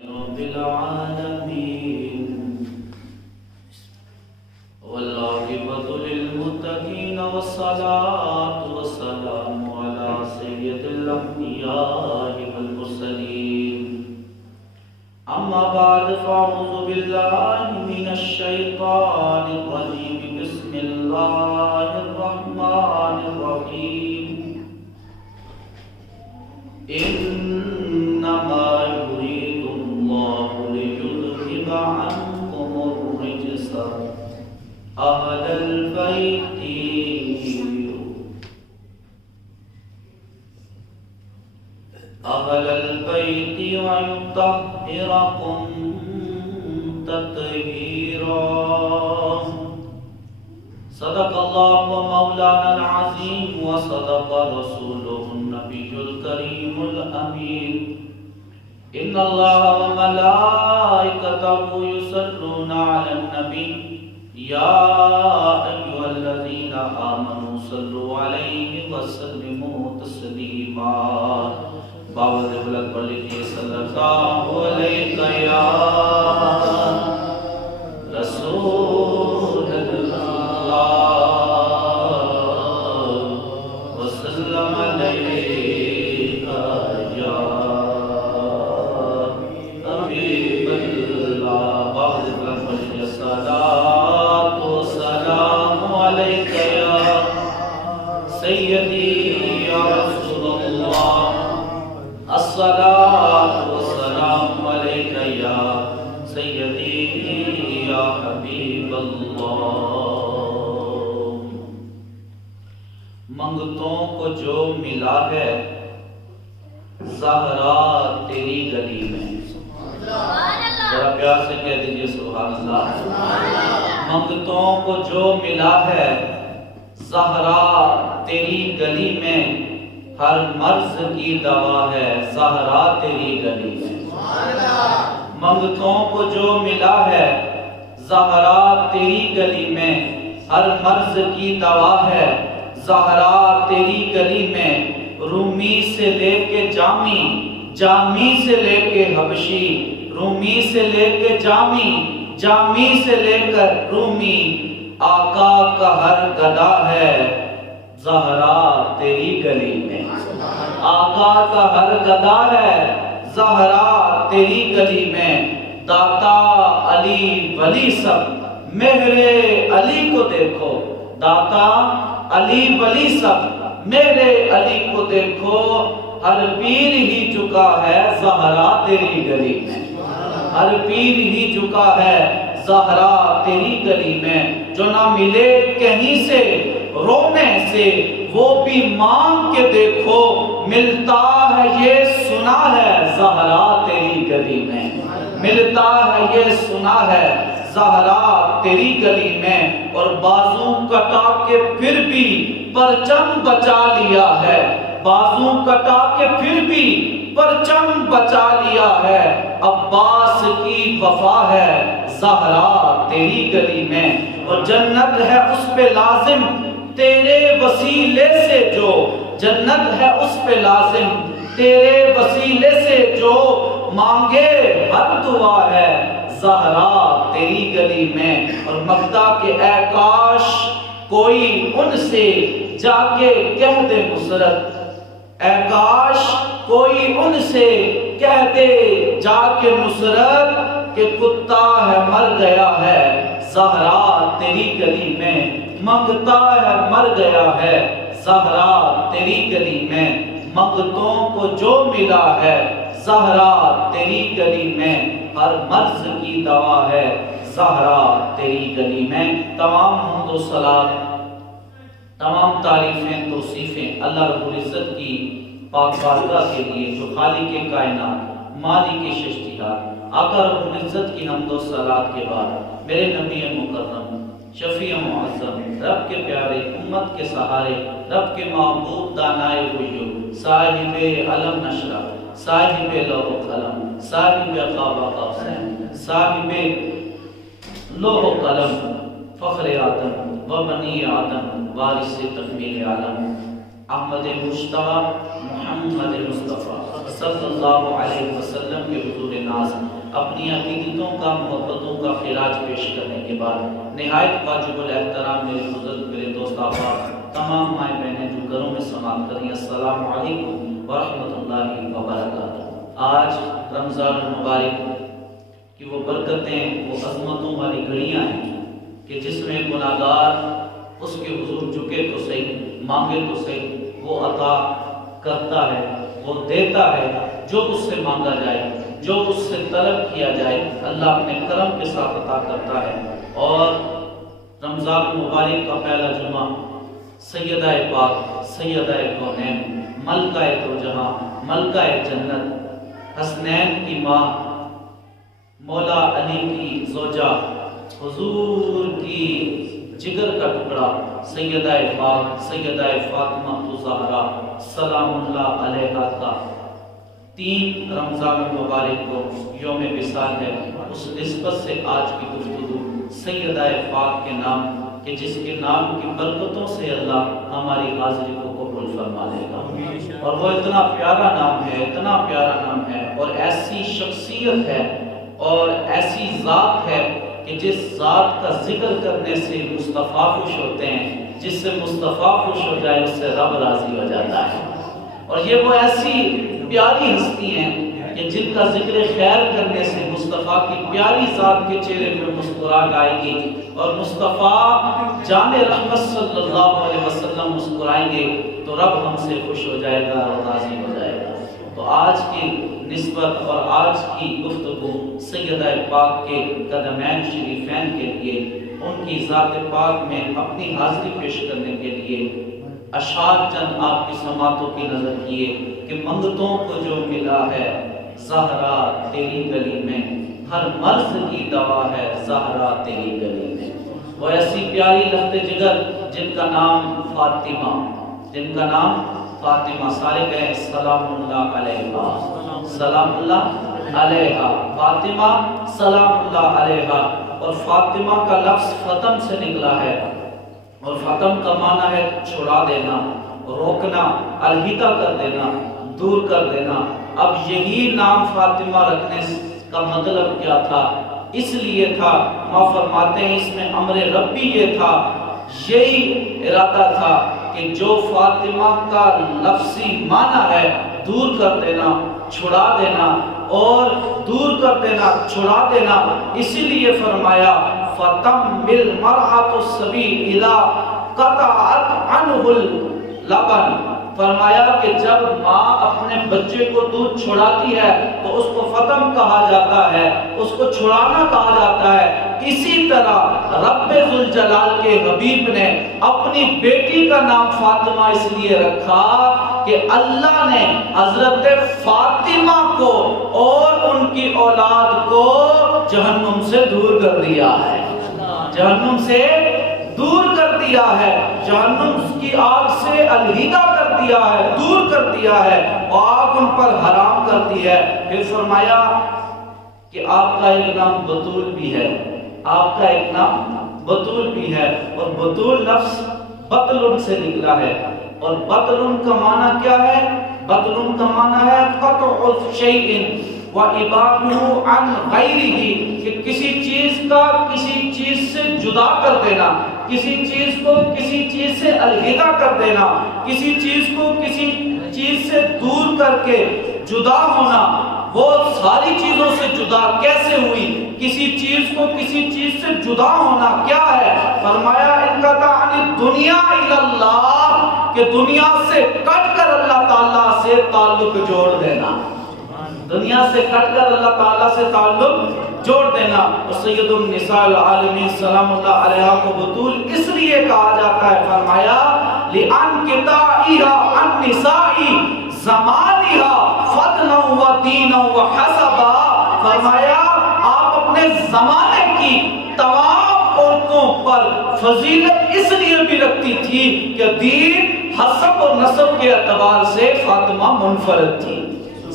رب العالمين والعاقبة للمتقين والصلاة والسلام على سيد الأنبياء والمرسلين أما بعد فأعوذ بالله من الشيطان الرجيم بسم الله الرحمن الرحيم إنما يريد الله ليذهب عنكم الرجس أهل البيت ويطهركم تطهيرا. صدق الله مولانا العظيم وصدق رسوله النبي الكريم الأمين. إن الله وملائكته يصلون على النبي يا أيها الذين آمنوا صلوا عليه وسلموا تسليما. باوض بلند پڑھ لیجیے صلی اللہ علیہ یا رسول اللہ وسلم علیہ یا حبیب اللہ. باوض بلند پڑھ لیجیے صلاۃ و سلام علیک یا سیدی یا رسول اللہ. الصلاة والسلام عليك يا سيدي يا حبيب الله. منگتوں کو جو ملا ہے زہرا تیری گلی میں. ذرا پیار سے کہہ دیجئے سبحان اللہ. منگتوں کو جو ملا ہے زہرا تیری گلی میں، ہر مرض کی دوا ہے زہرا تیری گلی میں. منگتوں کو جو ملا ہے زہرا تیری گلی میں، ہر مرض کی دوا ہے زہرا تیری گلی میں. رومی سے لے کے جامی، جامی سے لے کے حبشی، رومی سے لے کے جامی، جامی سے لے کر رومی، آقا کا ہر گدا ہے زہرا تیری گلی میں. آقا کا ہر گدا ہے زہرا تیری گلی میں. داتا علی ولی سب مہر علی کو دیکھو، داتا علی ولی سب مہر علی کو دیکھو. ہر پیر ہی چکا ہے زہرا تیری گلی میں، ہر پیر ہی چکا ہے زہرا تیری گلی میں. جو نہ ملے کہیں سے رونے سے وہ بھی مانگ کے دیکھو، ملتا ہے یہ سنا ہے زہرا تیری گلی میں، ملتا ہے یہ سنا ہے زہرا تیری گلی میں. اور بازو کٹا کے پھر بھی پرچم بچا لیا ہے، بازو کٹا کے پھر بھی پرچم بچا لیا ہے. عباس کی وفا ہے زہرا تیری گلی میں. اور جنت ہے اس پہ لازم تیرے وسیلے سے جو، جنت ہے اس پہ لازم تیرے وسیلے سے جو، مانگے ہر دعا ہے زہرا تیری گلی میں. اور مقدہ کے اے کاش کوئی ان سے جا کے کہہ دے نصرت، اے کاش کوئی ان سے کہہ دے جا کے نصرت کہ کتا ہے مر گیا ہے زہرا تیری گلی میں، منگتا ہے مر گیا ہے زہرا تیری گلی میں. منگتوں کو جو ملا ہے زہرا تیری گلی میں، ہر مرض کی دوا ہے زہرا تیری گلی میں. تمام حمد و صلات، تمام تعریفیں توصیفیں اللہ رب العزت کی پاک بارگاہ کے لیے جو خالق کائنات مالک ششتیات. آقا رب العزت کی حمد و صلات کے بعد میرے نبی مکرم شفیع معظم رب کے پیارے امت کے سہارے رب کے محبوب دانائے غیوب صاحب علم نشرہ صاحب لوح و قلم صاحب قاب قوسین صاحب لوح و قلم فخر آدم و بنی آدم وارث تکمیل عالم احمد مجتبی محمد مصطفیٰ صلی اللہ علیہ وسلم کے حضور ناز اپنی عقیدتوں کا محبتوں کا خراج پیش کرنے کے بعد نہایت واجب الاحترام میرے بزرگ میرے دوست احباب تمام مائیں بہنیں جو گھروں میں سماعت کر رہی ہیں السلام علیکم ورحمۃ اللہ وبرکاتہ۔ آج رمضان المبارک کہ وہ برکتیں وہ عظمتوں والی گھڑیاں ہیں کہ جس میں گناہگار اس کے حضور جھکے تو صحیح مانگے تو صحیح وہ عطا کرتا ہے وہ دیتا ہے جو اس سے مانگا جائے جو اس سے طلب کیا جائے اللہ اپنے کرم کے ساتھ عطا کرتا ہے۔ اور رمضان المبارک کا پہلا جمعہ سیدہ پاک سیدہ کونین ملکہ دو جہاں ملکہ جنت حسنین کی ماں مولا علی کی زوجہ حضور کی جگر کا ٹکڑا سیدہ پاک سیدہ فاطمہ الزہرا سلام اللہ علیہا کا 3 رمضان المبارک کو یوم وصال ہے۔ اس نسبت سے آج کی گفتگو سیدہ پاک کے نام کہ جس کے نام کی برکتوں سے اللہ ہماری حاضری کو قبول فرما لے گا۔ اور وہ اتنا پیارا نام ہے اتنا پیارا نام ہے اور ایسی شخصیت ہے اور ایسی ذات ہے کہ جس ذات کا ذکر کرنے سے مصطفیٰ خوش ہوتے ہیں، جس سے مصطفیٰ خوش ہو جائے اس سے رب راضی ہو جاتا ہے۔ اور یہ وہ ایسی پیاری ہستی ہیں کہ جن کا ذکر خیر کرنے سے مصطفیٰ کی پیاری ذات کے چہرے پہ مسکراہٹ آئے گی اور مصطفیٰ جان رحمت صلی اللہ علیہ وسلم مسکرائیں گے تو رب ہم سے خوش ہو جائے گا اور راضی ہو جائے گا۔ تو آج کی نسبت اور آج کی گفتگو سیدہ پاک کے قدمین شریفین کے لیے ان کی ذات پاک میں اپنی حاضری پیش کرنے کے لیے اشعار چند آپ کی سماعتوں کی نظر کیے کہ منگتوں کو جو ملا ہے زہرا تیری گلی میں، ہر مرض کی دوا ہے زہرا تیری گلی میں۔ وہ ایسی پیاری لخت جگر جن کا نام فاطمہ سارے کہیں سلام اللہ علیہا سلام اللہ علیہا فاطمہ سلام اللہ علیہا۔ اور فاطمہ کا لفظ فتم سے نکلا ہے اور فتم کا معنی ہے چھڑا دینا، روکنا، الہیتا کر دینا، دور کر دینا۔ اب یہی نام فاطمہ رکھنے کا مطلب کیا تھا؟ اس لیے تھا ماں فرماتے ہیں اس میں امر ربی یہ تھا، یہی ارادہ تھا کہ جو فاطمہ کا لفظی معنی ہے دور کر دینا، چھڑا دینا اور دور کر دینا، چھڑا دینا، اسی لیے فرمایا فَتَمِّ الْمَرْأَةُ الصَّبِيَّ إِذَا قَطَعَتْ عَنْهُ اللَّبَنَ۔ فرمایا کہ جب ماں اپنے بچے کو دودھ چھڑاتی ہے تو اس کو فتم کہا جاتا ہے، اس کو چھڑانا کہا جاتا ہے۔ اسی طرح رب ذوالجلال کے حبیب نے اپنی بیٹی کا نام فاطمہ اس لیے رکھا کہ اللہ نے حضرت فاطمہ کو اور ان کی اولاد کو جہنم سے دور کر دیا ہے، جہنم سے دور کر دیا ہے، جہنم کی آگ سے علیحدہ کر دیا ہے، دور کر دیا ہے، آگ ان پر حرام کر دی ہے۔ پھر فرمایا کہ آپ کا ایک نام بطول بھی ہے، آپ کا ایک نام بطول بھی ہے، اور بطول لفظ بطل سے نکلا ہے، اور بطل کا معنی کیا ہے؟ بطل کا معنی ہے قطع الشیء وَإِبَادُهُ عَنْ غَيْرِهِ، کہ کسی چیز کا کسی چیز سے جدا کر دینا، کسی چیز کو کسی چیز سے علیحدہ کر دینا، کسی چیز کو کسی چیز سے دور کر کے جدا ہونا۔ وہ ساری چیزوں سے جدا کیسے ہوئی؟ کسی چیز کو کسی چیز سے جدا ہونا کیا ہے؟ فرمایا انقطع عن الدنیا الی اللہ، کہ دنیا سے کٹ کر اللہ تعالیٰ سے تعلق جوڑ دینا، دنیا سے کٹ کر اللہ تعالیٰ سے تعلق جوڑ دینا۔ اور سید النساء العالمین سلام اللہ علیہ کو بطول اس لیے کہا جاتا ہے، فرمایا لِأَنْقِطَاعِهَا عَنْ نِسَاءِ زَمَانِهَا فَضْلًا وَدِينًا وَحَسَبًا۔ فرمایا آپ اپنے زمانے کی تمام عورتوں پر فضیلت اس لیے بھی رکھتی تھی کہ دین، حسب اور نسب کے اعتبار سے فاطمہ منفرد تھی،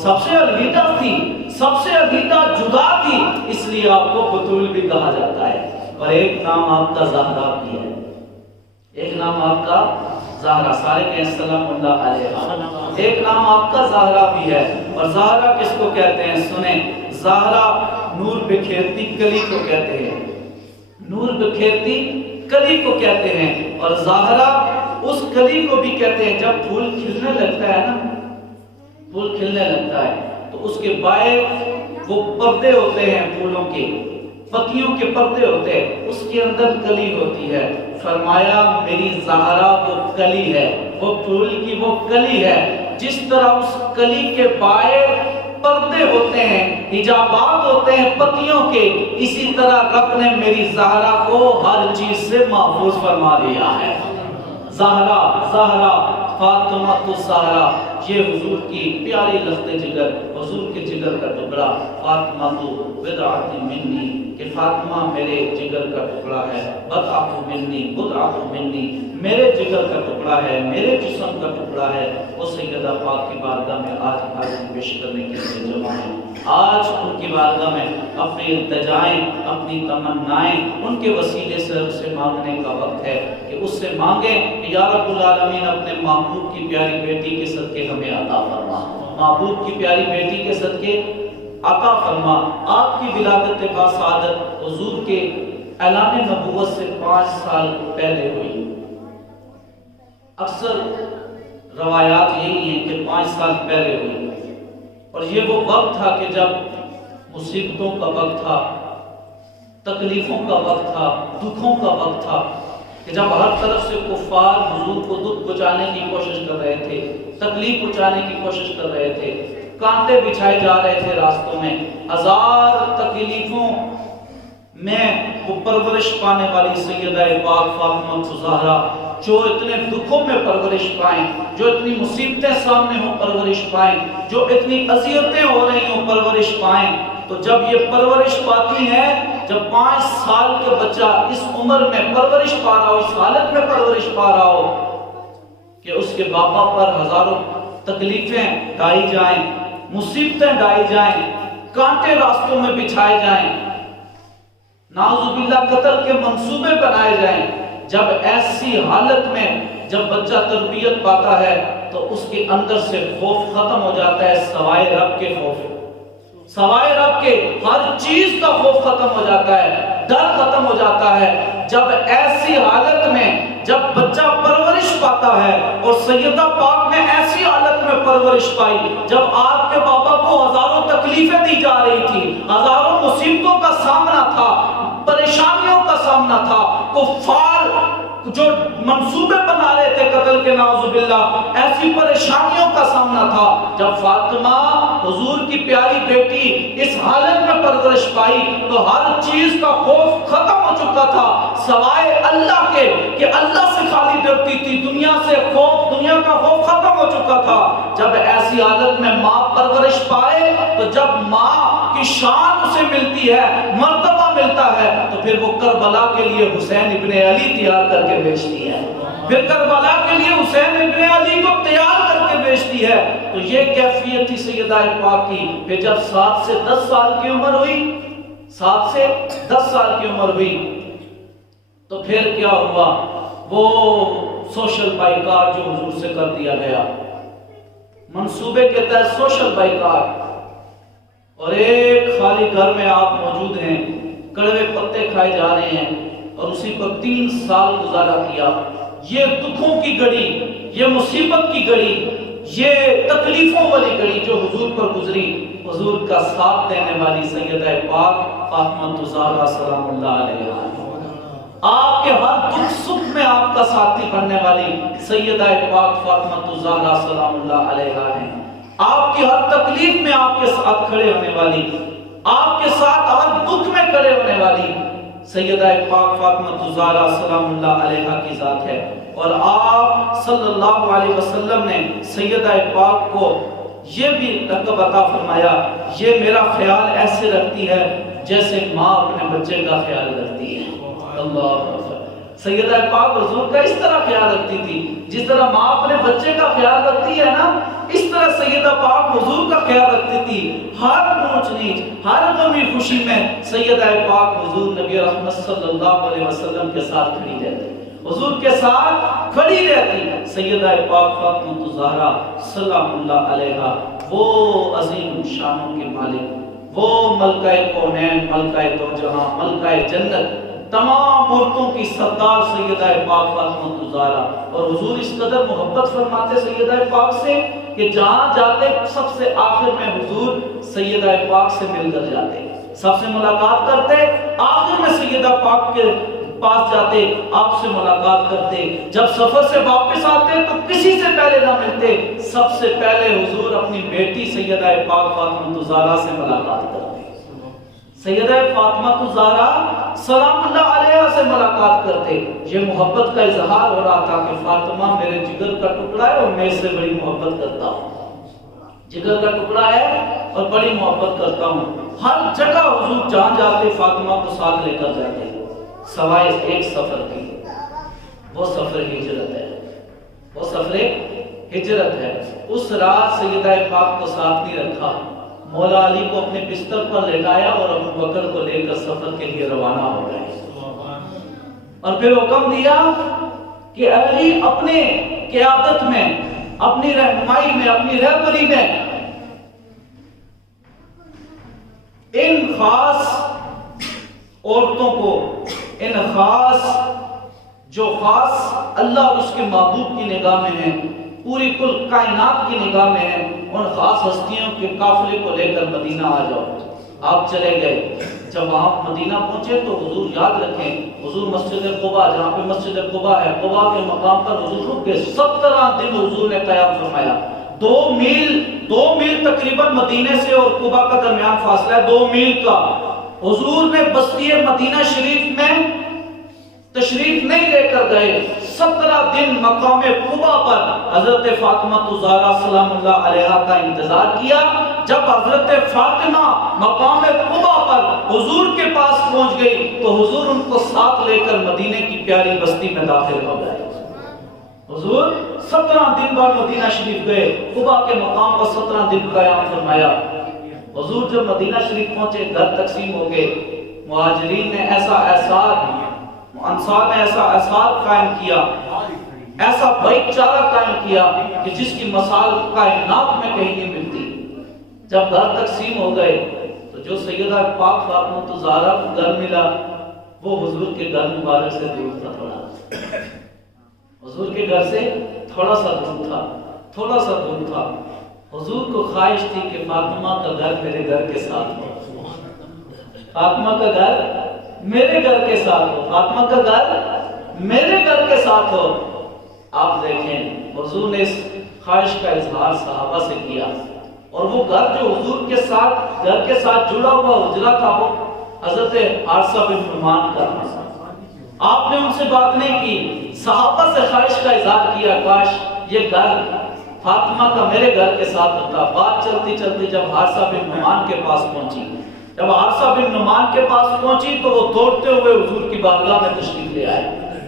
سب سے علیحدہ تھی، سب سے علیحدہ جدا تھی، اس لیے آپ کو بطول بھی کہا جاتا ہے۔ اور ایک نام آپ کا زہرا بھی ہے، ایک نام آپ کا زہرا، سارے کہیں سلام اللہ علیہ، ایک نام آپ کا زہرا بھی ہے۔ اور زہرا کس کو کہتے ہیں؟ سنیں، زہرا نور بکھیرتی کلی کو کہتے ہیں، نور بکھیرتی کلی کو کہتے ہیں، اور زہرا اس کلی کو بھی کہتے ہیں جب پھول کھلنے لگتا ہے نا، پھول کھلنے لگتا ہے تو اس کے بائیں وہ پردے ہوتے ہیں، پھولوں کے پتیوں کے پردے ہوتے ہیں، اس کے اندر کلی ہوتی ہے۔ فرمایا میری زہرا وہ کلی ہے، وہ پھول کی وہ کلی ہے، جس طرح اس کلی کے بائیں پردے ہوتے ہیں، حجابات ہوتے ہیں پتیوں کے، اسی طرح رب نے میری زہرا کو ہر چیز سے محفوظ فرما دیا ہے۔ زہرا، زہرا، فاطمہ الزہرا، یہ حضور کی پیاری لخت جگر، حضور کے جگر کا ٹکڑا، فاطمہ بضعۃ منی، کہ فاطمہ میرے جگر کا ٹکڑا ہے، بضعۃ منی، بضعۃ منی، میرے جگر کا ٹکڑا ہے، میرے جسم کا ٹکڑا ہے۔ وہ سیدہ پاک کی بارگاہ میں آج حاضری پیش کرنے کے لیے جمع ہیں۔ آج ان کی بارگاہ میں اپنی التجائیں، اپنی تمنائیں ان کے وسیلے سے ان سے مانگنے کا وقت ہے کہ اس سے مانگیں کہ یا رب العالمین اپنے محبوب کی پیاری بیٹی کے صدقے ہمیں عطا فرما، محبوب کی پیاری بیٹی کے صدقے عطا فرما۔ آپ کی ولادت باسعادت حضور کے اعلان نبوت سے 5 سال پہلے ہوئی۔ اکثر روایات یہی ہیں کہ 5 سال پہلے ہوئی، اور یہ وہ وقت تھا کہ جب مصیبتوں کا وقت تھا، تکلیفوں کا وقت تھا، دکھوں کا وقت تھا، کہ جب ہر طرف سے کفار حضور کو دکھ پہنچانے کی کوشش کر رہے تھے، تکلیف پہنچانے کی کوشش کر رہے تھے، کانٹے بچھائے جا رہے تھے راستوں میں، ہزار تکلیفوں میں وہ پرورش پانے والی سیدہ پاک فاطمہ الزہرا، جو اتنے دکھوں میں پرورش پائیں، جو اتنی مصیبتیں سامنے ہوں پرورش پائیں، جو اتنی اذیتیں ہو رہی ہوں پرورش پائیں، تو جب یہ پرورش پاتی ہیں، جب 5 سال کے بچہ اس عمر میں پرورش پا رہا ہو، اس حالت میں پرورش پا رہا ہو کہ اس کے باپا پر ہزاروں تکلیفیں ڈائی جائیں، مصیبتیں ڈائی جائیں، کانٹے راستوں میں بچھائے جائیں، نعوذ باللہ قتل کے منصوبے بنائے جائیں، جب ایسی حالت میں جب بچہ تربیت پاتا ہے تو اس کے اندر سے خوف ختم ہو جاتا ہے، سوائے رب کے خوف، سوائے رب کے ہر چیز کا خوف ختم ہو جاتا ہے، ڈر ختم ہو جاتا ہے۔ جب ایسی حالت میں جب بچہ پرورش پاتا ہے، اور سیدہ پاک نے ایسی حالت میں پرورش پائی جب آپ کے بابا کو ہزاروں تکلیفیں دی جا رہی تھی، ہزاروں مصیبتوں کا سامنا تھا، پریشانیوں کا سامنا تھا، کفار جو منصوبے بنا رہے تھے قتل کے نعوذ باللہ، ایسی پریشانیوں کا سامنا تھا، جب فاطمہ حضور کی پیاری بیٹی اس حالت میں پرورش پائی تو ہر چیز کا خوف ختم ہو چکا تھا، سوائے اللہ کے، کہ اللہ سے خالی ڈرتی تھی، دنیا سے خوف، دنیا کا خوف ختم ہو چکا تھا۔ جب ایسی حالت میں ماں پرورش پائے تو جب ماں کی شان اسے ملتی ہے، مرتبہ ملتا ہے، تو پھر وہ کربلا کے لیے حسین ابن علی تیار کر کے بھیجتی ہے، پھر کربلا کے لیے حسین ابن علی کو تیار کر کے بھیجتی ہے۔ تو یہ کیفیت تھی سیدہ پاک کی۔ پھر جب 7 سے 10 سال کی عمر ہوئی، 7 سے 10 سال کی عمر ہوئی تو پھر کیا ہوا، وہ سوشل بائیکاٹ جو حضور سے کر دیا گیا، منصوبے کے تحت سوشل بائیکاٹ، اور ایک خالی گھر میں آپ موجود ہیں، کڑوے پتے کھائے جا رہے ہیں، اور اسی پر 3 سال گزارا کیا۔ یہ دکھوں کی گھڑی، یہ مصیبت کی گھڑی، یہ تکلیفوں والی گھڑی جو حضور پر گزری، حضور کا ساتھ دینے والی سیدہ پاک فاطمہ الزہرا سلام اللہ علیہا، آپ کے ہر دکھ سکھ میں آپ کا ساتھی بننے والی سیدہ پاک فاطمہ الزہرا سلام اللہ علیہا ہیں، آپ کی ہر تکلیف میں آپ کے ساتھ کھڑے ہونے والی، آپ کے ساتھ ہر دکھ میں کھڑے ہونے والی سیدہ پاک فاطمہ الزہرا سلام اللہ علیہا کی ذات ہے۔ اور آپ صلی اللہ علیہ وسلم نے سیدہ پاک کو یہ بھی لقب عطا فرمایا، یہ میرا خیال ایسے رکھتی ہے جیسے ماں اپنے بچے کا خیال رکھتی ہے۔ اللہ اکبر۔ سیدہ پاک حضور کا اس طرح خیال رکھتی تھی، جس طرح ماں اپنے بچے کا خیال رکھتی ہے نا، اس طرح سیدہ پاک حضور کا خیال رکھتی تھی۔ ہر اونچ نیچ، ہر غمی خوشی میں سیدہ پاک حضور نبی رحمت صلی اللہ علیہ وسلم کے ساتھ کھڑی رہتی، حضور کے ساتھ کھڑی رہتی۔ سیدہ پاک فاطمہ الزہرا سلام اللہ علیہا، وہ عظیم شانوں کے مالک، وہ ملکہ کونین، ملکہ دو جہاں، ملکہ جنت، تمام عورتوں کی سردار سیدہ پاک فاطمہ الزہرا. اور حضور اس قدر محبت فرماتے سیدہ پاک سے کہ جہاں جاتے سب سے آخر میں حضور سیدہ پاک سے مل کر جاتے، سب سے ملاقات کرتے، آخر میں سیدہ پاک کے پاس جاتے، آپ سے ملاقات کرتے. جب سفر سے واپس آتے تو کسی سے پہلے نہ ملتے، سب سے پہلے حضور اپنی بیٹی سیدہ پاک فاطمہ الزہرا سے ملاقات کرتے. سیدہ فاطمہ الزہرا سلام اللہ علیہا سے ملاقات کرتے. یہ محبت کا اظہار ہو رہا تھا کہ فاطمہ میرے جگر کا ٹکڑا ہے اور میں اس سے بڑی محبت کرتا ہوں. جگر کا ٹکڑا ہے اور بڑی محبت کرتا ہوں. ہر جگہ حضور جہاں جاتے فاطمہ کو ساتھ لے کر جاتے، سوائے ایک سفر کی، وہ سفر ہجرت ہے. وہ سفر ہجرت ہے. اس رات سیدہ پاک کو ساتھ نہیں رکھا، مولا علی کو اپنے بستر پر لٹایا اور ابو بکر کو لے کر سفر کے لیے روانہ ہو گئے. اور پھر حکم دیا کہ علی اپنے قیادت میں، اپنی رہنمائی میں، اپنی رہبری میں ان خاص عورتوں کو، ان خاص جو خاص اللہ اور اس کے محبوب کی نگاہ میں ہیں، پوری کل کائنات کی نگاہ میں ہیں، ان خاص ہستیوں کے قافلے کو لے کر مدینہ آ جاؤ. آپ چلے گئے. جب آپ مدینہ پہنچے تو حضور یاد رکھیں، حضور مسجد قباء، جہاں پہ مسجد قباء ہے، قباء کے مقام پر حضور رک گئے. 17 دن حضور نے قیام فرمایا. 2 میل تقریباً مدینے سے اور قباء کا درمیان فاصلہ ہے 2 میل کا. حضور نے بستی مدینہ شریف میں تشریف نہیں لے کر گئے. 17 دن مقام قباء پر حضرت فاطمہ الزہرا سلام اللہ علیہا کا انتظار کیا. جب حضرت فاطمہ مقام قباء پر حضور کے پاس پہنچ گئی تو حضور ان کو ساتھ لے کر مدینے کی پیاری بستی میں داخل ہو گئے. حضور 17 دن بعد مدینہ شریف گئے. قباء کے مقام پر 17 دن قیام فرمایا. حضور جب مدینہ شریف پہنچے گھر تقسیم ہو گئے. مہاجرین نے ایسا احساس، انصار نے ایسا احساس قائم کیا، ایسا بھائی چارہ قائم کیا کہ جس کی مثال کائنات میں کہیں نہیں ملتی. جب گھر تقسیم ہو گئے تو جو سیدہ پاک فاطمہ الزہرا کو گھر ملا وہ حضور کے گھر مبارک سے دور تھا. تھوڑا حضور کے گھر سے تھوڑا سا دور تھا. حضور کو خواہش تھی کہ فاطمہ کا گھر میرے گھر کے ساتھ ہو، فاطمہ کا گھر میرے گھر کے ساتھ ہو، فاطمہ کا گھر میرے گھر کے ساتھ ہو. آپ دیکھیں حضور نے اس خواہش کا اظہار صحابہ سے کیا اور وہ گھر جو حضور کے ساتھ گھر کے ساتھ جڑا ہوا حجرہ تھا وہ حضرت حارثہ بن نعمان کا تھا. آپ نے ان سے بات نہیں کی، صحابہ سے خواہش کا اظہار کیا کاش یہ گھر فاطمہ کا میرے گھر کے ساتھ ہوتا. بات چلتی چلتی جب حارثہ بن نعمان کے پاس پہنچی، جب حارثہ بن نعمان کے پاس پہنچی تو وہ دوڑتے ہوئے حضور کی بارگاہ میں تشریف لے آئے.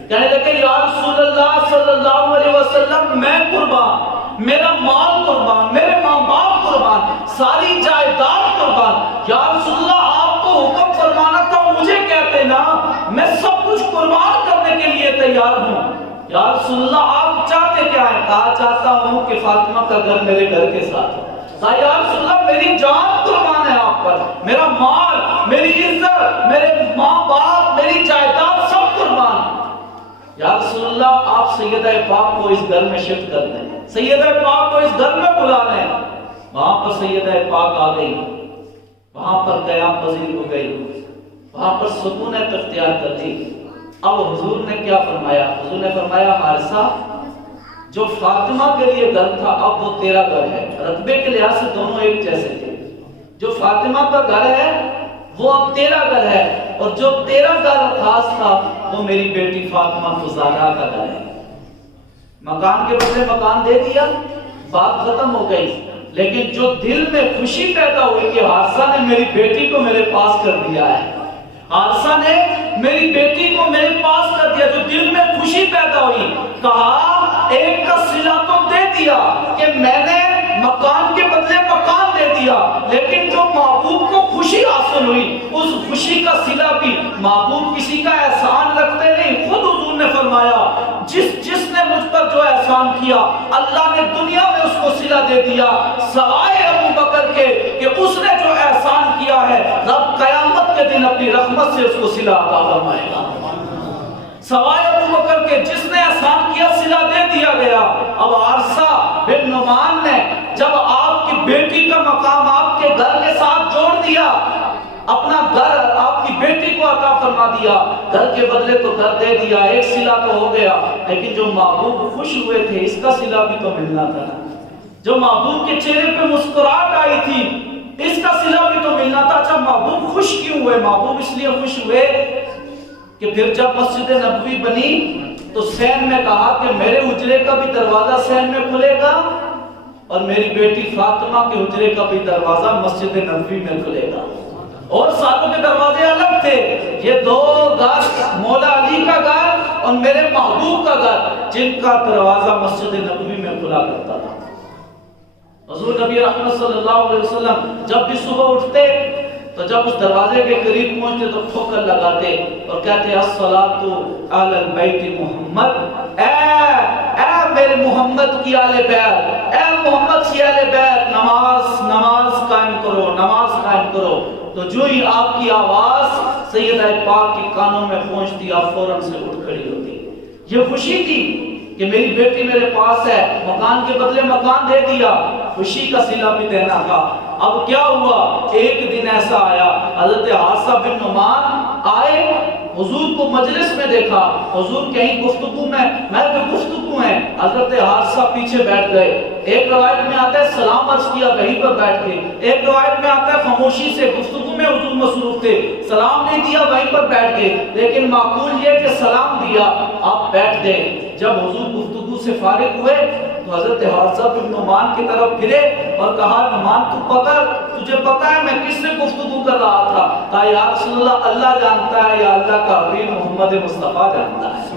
کہنے لگے یا رسول اللہ صلی اللہ علیہ وسلم میں قربان، میرا مال قربان، میرے ماں باپ قربان، ساری جائیداد قربان. یا رسول اللہ آپ کو حکم فرمانا تھا مجھے کہتے نا، میں سب کچھ قربان کرنے کے لیے تیار ہوں. یا رسول اللہ آپ چاہتے کیا ہے؟ کہا چاہتا ہوں کہ فاطمہ کا گھر میرے گھر کے ساتھ ہو. یا رسول اللہ میری جان قربان ہے آپ پر، میرا مال، میری عزت، میرے ماں باپ، میری جائیداد سب قربان. یا رسول اللہ آپ سیدہ پاک کو اس گھر میں شفٹ کر دیں، سیدہ پاک کو اس گھر میں بلا لیں. وہاں پر سیدہ پاک آ گئی، وہاں پر قیام پذیر ہو گئی، وہاں پر سکونت اختیار کر لی. اب حضور نے کیا فرمایا؟ حضور نے فرمایا حارثہ جو فاطمہ کے لیے گھر تھا اب وہ تیرا گھر ہے. رتبے کے لحاظ سے دونوں ایک جیسے تھے. جو فاطمہ کا گھر ہے وہ اب تیرا گھر ہے اور جو تیرا گھر خاص تھا وہ میری بیٹی فاطمہ الزہرا کا گھر ہے. مکان کے بدلے مکان دے دیا، بات ختم ہو گئی. لیکن جو دل میں خوشی پیدا ہوئی کہ حارثہ نے میری بیٹی کو میرے پاس کر دیا ہے، حارثہ نے میری بیٹی کو میرے پاس کر دیا، جو دل میں خوشی پیدا ہوئی. کہا ایک کا صلہ تو دے دیا کہ میں نے مکان کے بدلے مکان دے دیا، لیکن جو محبوب کو خوشی حاصل ہوئی اس خوشی کا صلہ بھی، محبوب کسی کا احسان رکھتے نہیں، خود حضور نے فرمایا جس نے مجھ پر جو احسان کیا اللہ نے دنیا میں اس کو صلہ دے دیا، سوائے ابو بکر کے کہ اس نے جو احسان کیا ہے رب قیامت کے دن اپنی رحمت سے اس کو صلہ عطا فرمائے گا۔ سوائے ابو بکر کے جس نے احسان کیا صلہ دے دیا گیا۔ اب حارثہ بن نعمان نے جب آپ کی بیٹی کا مقام آپ کے گھر کے ساتھ جوڑ دیا، اپنا گھر آپ کی بیٹی کو عطا فرما دیا، گھر کے بدلے تو گھر دے دیا، ایک صلہ تو ہو گیا، لیکن جو محبوب خوش ہوئے تھے اس کا صلہ بھی تو ملنا تھا نا۔ جو محبوب کے چہرے پہ مسکراہٹ آئی تھی اس کا صلہ بھی تو ملنا تھا۔ اچھا محبوب خوش کیوں ہوئے؟ محبوب اس لیے خوش ہوئے کہ پھر جب مسجد نبوی بنی تو حسین نے کہا کہ میرے حجرے کا بھی دروازہ حسین میں کھلے گا اور میری بیٹی فاطمہ کے حجرے کا بھی دروازہ مسجد نبوی میں کھلے گا، اور ساتھوں کے دروازے الگ تھے۔ یہ دو گھر، مولا علی کا گھر اور میرے محبوب کا گھر، جن کا دروازہ مسجد نبوی میں کھلا کرتا تھا۔ حضور نبی رحمت صلی اللہ علیہ وسلم جب بھی صبح اٹھتے تو جب اس دروازے کے قریب پہنچتے تو ٹھوکر لگاتے اور کہتے الصلاۃ علی البیت محمد، اے میرے محمد کی آل بیت، اے محمد کی آل بیت، نماز قائم کرو، نماز قائم کرو۔ تو جو ہی آپ کی آواز سیدہ پاک کے کانوں میں پہنچتی آپ فوراً سے اٹھ کھڑی ہوتی۔ یہ خوشی تھی کہ میری بیٹی میرے پاس ہے، مکان کے بدلے مکان دے دیا، خوشی کا صلہ بھی دینا تھا۔ اب کیا ہوا؟ ایک دن ایسا آیا حضرت حارثہ بن نعمان آئے، حضور کو مجلس میں دیکھا، حضور کہیں گفتگو میں گفتگو ہے، حضرت حارثہ پیچھے بیٹھ گئے۔ ایک روایت میں آتا ہے سلام عرض کیا وہیں پر بیٹھ کے، ایک روایت میں آتا ہے خاموشی سے گفتگو میں حضور مصروف تھے، سلام نہیں دیا وہیں پر بیٹھ گئے، لیکن معقول یہ کہ سلام دیا آپ بیٹھ گئے۔ جب حضور گفتگو سے فارغ ہوئے تو حضرت حارثہ بن نعمان کی طرف پھرے اور کہا نعمان تجھے پتا ہے میں کس سے گفتگو کر رہا تھا؟ کہا یا رسول اللہ اللہ جانتا ہے یا اللہ کا حبیب محمد مصطفیٰ جانتا ہے؟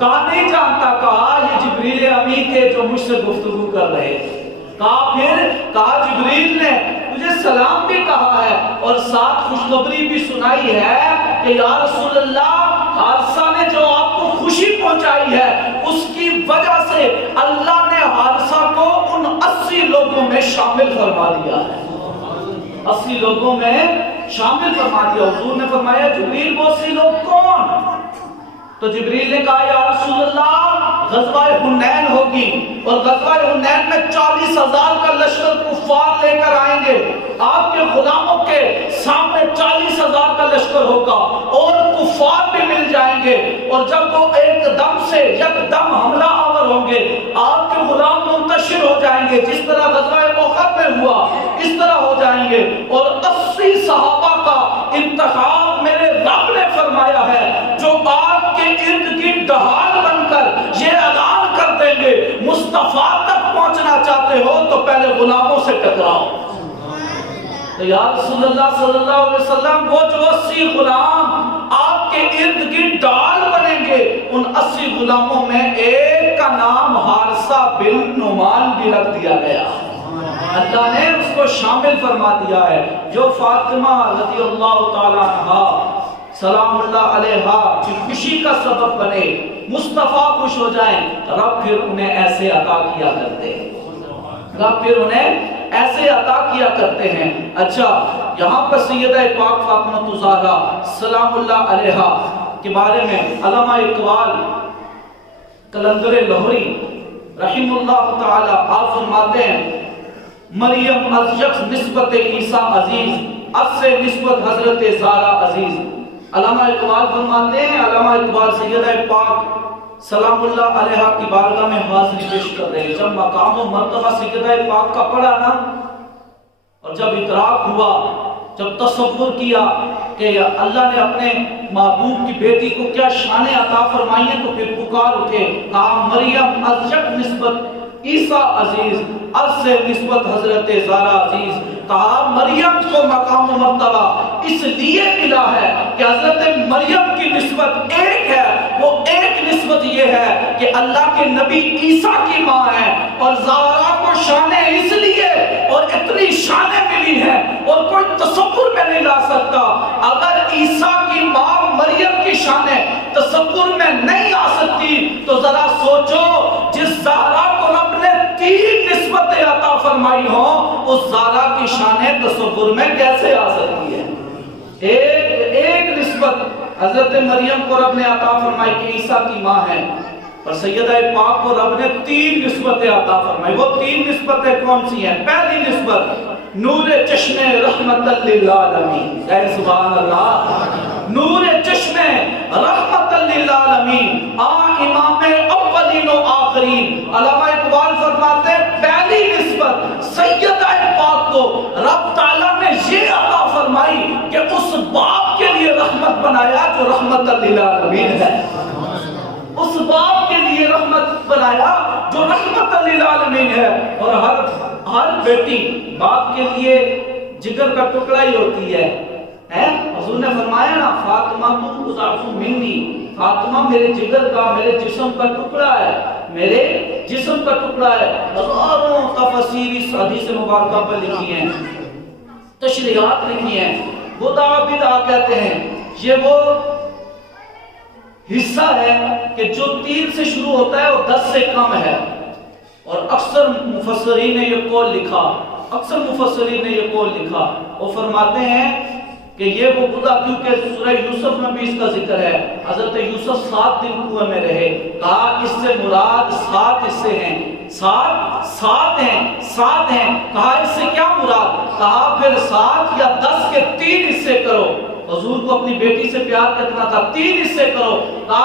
کہا نہیں جانتا۔ کہا یہ جبریل امین تھے جو مجھ سے گفتگو کر رہے تھے۔ کہا جبریل نے تجھے سلام بھی کہا ہے اور ساتھ خوشخبری بھی سنائی ہے کہ یا رسول اللہ حارثہ نے جو آپ کو خوشی پہنچائی ہے اس کی وجہ سے اللہ نے حارثہ کو ان 80 لوگوں میں شامل فرما دیا ہے، 80 لوگوں میں شامل فرما دیا۔ حضور نے فرمایا جبریل وہ 80 لوگ کون؟ تو جبریل نے کہا یا رسول اللہ غزوہ حنین ہوگی اور غزوہ حنین میں 40,000 کا لشکر کفار لے کر آئیں گے، آپ کے غلاموں کے سامنے 40,000 کا لشکر ہوگا اور کفار بھی مل جائیں گے، اور جب وہ ایک دم حملہ آور ہوں گے آپ کے غلام منتشر ہو جائیں گے، جس طرح غزوہ احد میں ہوا اس طرح ہو جائیں گے، اور 80 صحابہ کا انتخاب میرے رب نے فرمایا ہے جو آپ کے ارد گرد ڈھال بن کر یہ اعلان کر دیں گے مصطفیٰ تک پہنچنا چاہتے ہو تو پہلے غلاموں سے ٹکراؤ۔ تو یا رسول اللہ صلی اللہ علیہ وسلم وہ جو 80 غلام آپ کے ارد گرد ڈھال بنیں گے ان 80 غلاموں میں ایک کا نام حارثہ بن نعمان بھی رکھ دیا گیا، اللہ نے اس کو شامل فرما دیا ہے۔ جو فاطمہ رضی اللہ تعالیٰ عنہا سلام اللہ علیہا کی خوشی کا سبب بنے، مصطفیٰ خوش ہو جائیں، رب پھر انہیں ایسے عطا کیا کرتے ہیں، رب پھر انہیں ایسے عطا کیا کرتے ہیں۔ اچھا یہاں پر سیدہ پاک فاطمہ الزہرا سلام اللہ علیہا کے بارے میں علامہ اقبال قلندر لاہوری رحم اللہ تعالی آپ فرماتے ہیں مریم از شخص نسبت عیسیٰ عزیز، از سے نسبت حضرت زہرا عزیز۔ علامہ اقبال فرماتے ہیں، علامہ اقبال سیدہ پاک سلام اللہ علیہا کی بارگاہ میں حاضری پیش کر رہے ہیں، جب مقام و مرتبہ سیدہ پاک کا پڑھا نا اور جب ادراک ہوا، جب تصور کیا کہ اللہ نے اپنے محبوب کی بیٹی کو کیا شان عطا فرمائی ہے تو پھر پکار اٹھے، کہا مریم از یک نسبت عیسیٰ عزیز، از سے نسبت حضرت زہرا عزیز۔ کہا مریم کو مقام و مرتبہ اس لیے ملا ہے کہ حضرت مریم کی نسبت ایک ہے، وہ ایک نسبت یہ ہے کہ اللہ کے نبی عیسیٰ کی ماں ہے، اور زہرا کو شانیں اس لیے اور اتنی شانیں ملی ہیں اور کوئی تصور میں نہیں لا سکتا۔ اگر عیسیٰ کی ماں مریم کی شانیں تصور میں نہیں تو ذرا سوچو جس زہرا کو رب نے 3 نسبتیں عطا فرمائی ہوں اس زہرا کی شان تصور میں کیسے آ سکتی ہے؟ ایک نسبت حضرت مریم کو رب نے عطا فرمائی کہ عیسیٰ کی ماں ہے، اور سیدہ پاک کو رب نے 3 نسبتیں عطا فرمائی۔ وہ 3 نسبتیں کون سی ہیں؟ پہلی نسبت نور چشم رحمت للعالمین، اے سبحان اللہ، نور چشم رحمت للعالمین، امام اولین و آخرین۔ علامہ اقبال فرماتے ہیں پہلی نسبت سیدہ پاک کو رب تعالیٰ نے یہ عطا فرمائی کہ اس باپ کے لیے رحمت بنایا جو رحمت للعالمین ہے، اس باپ کے لیے رحمت بنایا جو رحمت للعالمین ہے۔ اور ہر بیٹی باپ کے لیے جگر کا ٹکڑا ہی ہوتی ہے۔ حضور نے فرمایا نا فاطمہ تو اضعف منی، فاطمہ میرے جگر کا، میرے جسم کا ٹکڑا ہے، میرے جسم کا ٹکڑا ہے۔ ہزاروں تفاسیر اس حدیث مبارکہ پر لکھی ہیں، تشریحات لکھی ہیں۔ بدعا کہتے ہیں یہ وہ حصہ ہے کہ جو 3 سے شروع ہوتا ہے وہ 10 سے کم ہے، اور اکثر مفسرین نے یہ قول لکھا، وہ فرماتے ہیں کہ یہ وہ بدعا، کیونکہ سورہ یوسف میں بھی اس کا ذکر ہے، حضرت یوسف 7 دن کنویں میں رہے، کہا اس سے مراد 7 حصے ہیں، 7 ہیں، کہا اس سے کیا مراد؟ کہا پھر 7 یا 10 کے 3 حصے کرو۔ حضور کو اپنی بیٹی سے پیار کرنا تھا، 3 حصے کرو، کہا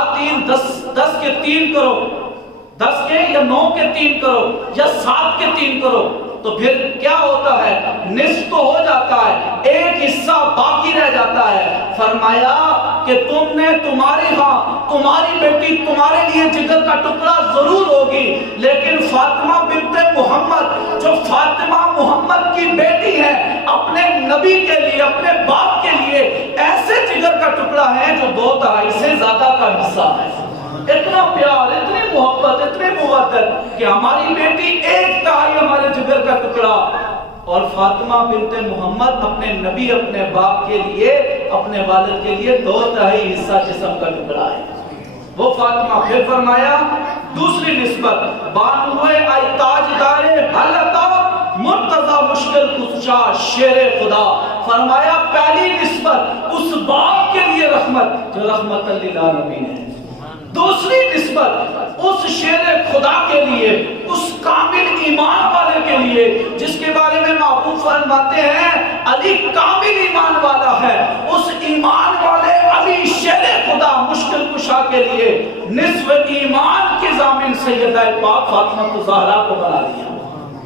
10 کے 3 کرو، 10 کے یا 9 کے 3 کرو یا 7 کے 3 کرو، تو پھر کیا ہوتا ہے؟ نصف تو ہو جاتا ہے، ایک حصہ باقی رہ جاتا ہے۔ فرمایا کہ تم نے تمہاری بیٹی تمہارے لیے جگر کا ٹکڑا ضرور ہوگی، لیکن فاطمہ بنت محمد جو فاطمہ محمد کی بیٹی ہے، اپنے نبی کے لیے، اپنے باپ کے لیے ایسے جگر کا ٹکڑا ہے جو 2/3 سے زیادہ کا حصہ ہے۔ اتنا پیار، اتنی محبت، اتنی مودت کہ ہماری بیٹی 1/3 ہمارے جگر کا ٹکڑا، اور فاطمہ بنت محمد اپنے نبی، اپنے باپ کے لیے، اپنے والد کے لیے 2/3 حصہ جسم کا ٹکڑا ہے وہ فاطمہ۔ پھر فرمایا دوسری نسبت بانوئے آئی تاجدار حلتا مرتضی مشکل کشا شیر خدا۔ فرمایا پہلی نسبت اس باپ کے لیے رحمت جو رحمت للعالمین ہے، دوسری نسبت اس شیر خدا کے لیے، اس کامل ایمان والے کے لیے جس کے بارے میں محبوب فرماتے ہیں علی کامل ایمان والا ہے، اس ایمان والے علی شیر خدا مشکل کشا کے لیے نصف ایمان کی ضامن سیدہ پاک فاطمہ الزہرا کو بنا دیا۔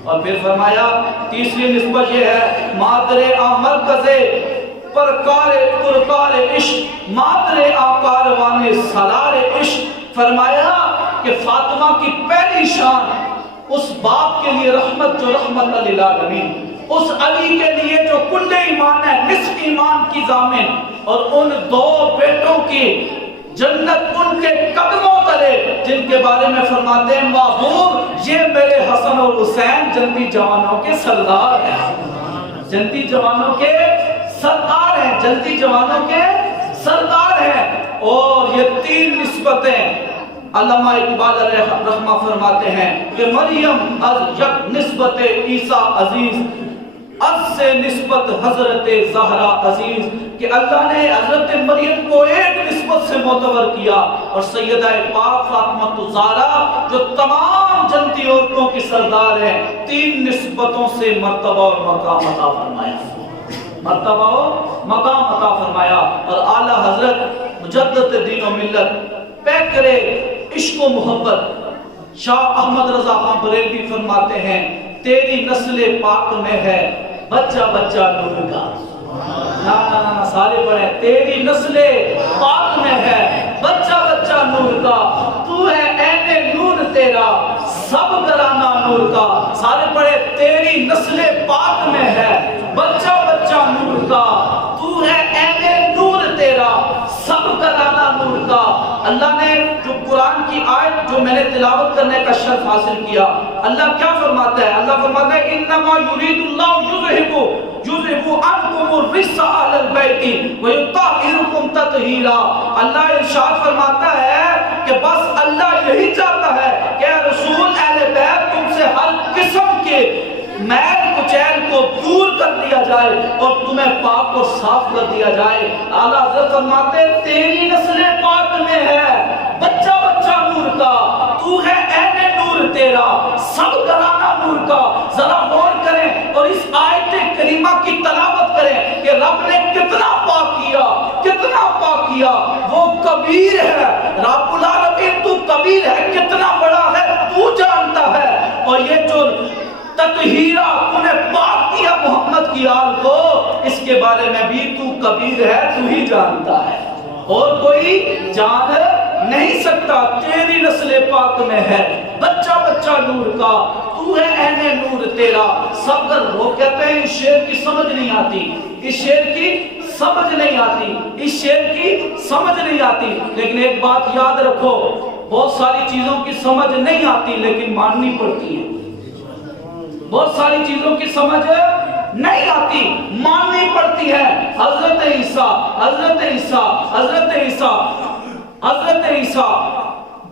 اور پھر فرمایا تیسری نسبت یہ ہے مادر مرکز پرکار عشق، مادر آکاروان سالار عشق۔ فرمایا کہ فاطمہ کی پہلی شان اس باپ کے لیے رحمت جو رحمت للعالمین، اس علی کے لیے جو کل ایمان ہے، نصف ایمان کی ضامن، اور ان 2 بیٹوں کی جنت ان کے قدموں تلے جن کے بارے میں فرماتے ہیں محبوب یہ میرے حسن اور حسین جنتی جوانوں کے سردار ہیں، جنتی جوانوں کے سردار ہیں، جنتی جوانوں کے سردار ہیں۔ اور یہ 3 نسبتیں علامہ اقبال علیہ رحمہ فرماتے ہیں کہ مریم از یک نسبت عیسیٰ عزیز، از سے نسبت حضرت زہرا عزیز، کہ اللہ نے حضرت مریم کو ایک نسبت سے معتبر کیا، اور سیدہ پاک فاطمہ الزہرا جو تمام جنتی عورتوں کی سردار ہیں 3 نسبتوں سے مرتبہ اور مقام عطا فرمایا، مرتبہ و مقام عطا فرمایا۔ اور اعلیٰ حضرت مجدد دین و ملت پیکرے عشق و محبت شاہ احمد رضا خان بریلوی فرماتے ہیں تیری نسل پاک میں ہے بچہ بچہ نور کا، نا سارے پڑھیں، تیری نسل پاک میں ہے بچہ بچہ نور کا، تو ہے عین نور تیرا سب گرانا نور کا، سارے پڑھیں، تیری نسل پاک میں ہے بچہ بچہ نور کا، تو ہے عین نور تیرا سب گرانا نور کا۔ اللہ نے جو قرآن کی آیت جو میں نے تلاوت کرنے کا شرف حاصل کیا، اللہ کیا فرماتا ہے؟ اللہ فرماتا ہے انما یرید اللہ یذہب عنکم الرجس اہل البیت ویطہرکم تطہیرا۔ اللہ ارشاد فرماتا ہے کہ بس اللہ یہی کے میل کچیل کو دور کر دیا جائے اور تمہیں پاک اور صاف کر دیا جائے۔ اعلیٰ حضرت فرماتے تیری نسل پاک میں ہے بچہ بچہ نور کا، تو ہے عین نور تیرا، سب گھرانہ نور کا۔ ذرا غور کریں اور اس آیت کریمہ کی تلاوت کریں کہ رب نے کتنا پاک کیا، کتنا پاک کیا۔ وہ کبیر ہے، رب العالمین تو کبیر ہے، کتنا بڑا ہے تو جانتا ہے۔ اور یہ جو تطہیرہ انہیں پاک کیا محمد کی آل کو، اس کے بارے میں بھی تو کبیر ہے، تو ہی جانتا ہے، اور کوئی جان نہیں سکتا۔ تیری نسل پاک میں ہے بچہ بچہ نور کا، تو ہے عین نور تیرا۔ سب لوگ کہتے ہیں اس شعر کی سمجھ نہیں آتی، اس شعر کی سمجھ نہیں آتی، اس شعر کی سمجھ نہیں آتی۔ لیکن ایک بات یاد رکھو، بہت ساری چیزوں کی سمجھ نہیں آتی لیکن ماننی پڑتی ہے۔ بہت ساری چیزوں کی سمجھ نہیں آتی، ماننی پڑتی ہے۔ حضرت عیسیٰ، حضرت عیسیٰ، حضرت عیسیٰ، حضرت عیسیٰ